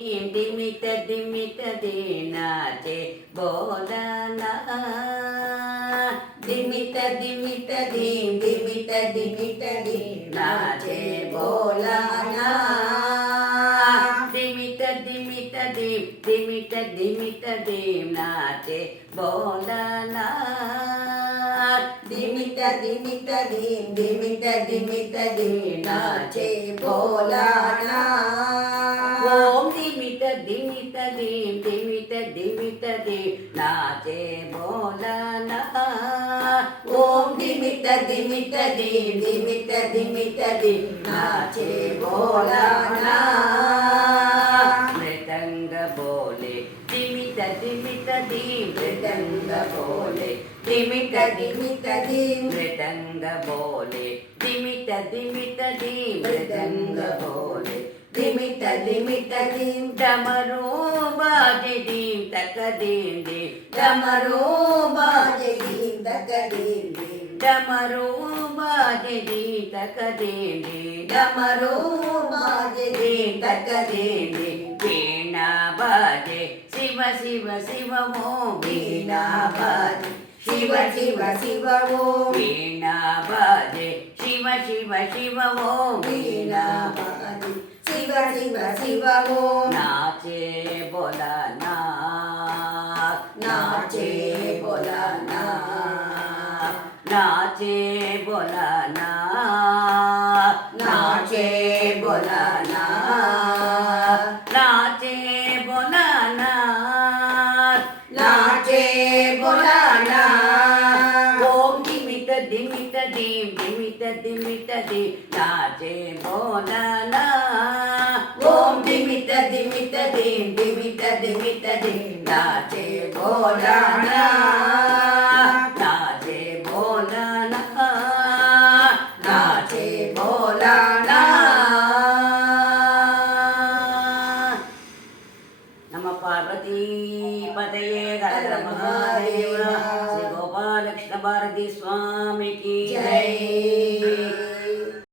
दिमित दिमित दे नाचे बोलाना दिमित दिमित दीम दिमित दिमित दीम नाचे बोलाना दिमित दिमित दीम दिमित दिमित दीम नाचे बोलाना दिमित दिमित दीम दिमित दिमित दीम नाचे बोलाना ओम दिमित दिमित दीम दिमित दिमित दीम नाचे बोलाना ओम दिमित दिमित दीम दिमित दिमित दीम नाचे बोलाना मृदंग बोले दिमित दिमित दीम मृदंग बोले दिमित दिमित दीम मृदंग बोले दिमित दिमित दीम मृदंग बोले दिमित दिमित दीम डमरू बाजे दीम तक दीम दीम डमरू बाजे दीम तक दीम दीम डमरू बाजे दीम तक दीम दीम डमरू बाजे दीम तक दीम दीम वीणा बाजे शिव शिव शिव ओम वीणा बाजे शिव शिव शिव ओम वीणा बाजे शिव शिव शिव ओम वीणा बाजे शिव शिव शिव ओम नाचे बोला नाच नाचे बोला नाच नाचे बोला नाच नाचे बोला नाच नाचे बोला नाच नाचे बोला नाच ओम दिमित दिमित दीम दिमित दिमित दीम नाचे बोला नाच ओम दिमित दिमित दीम दिमित दिमित दीम नाचे बोला नाच नाचे बोला नाच नाचे बोला नाच नमः पार्वती पतये हर हर महादेव श्री गोपाल कृष्ण भारती स्वामी की जय।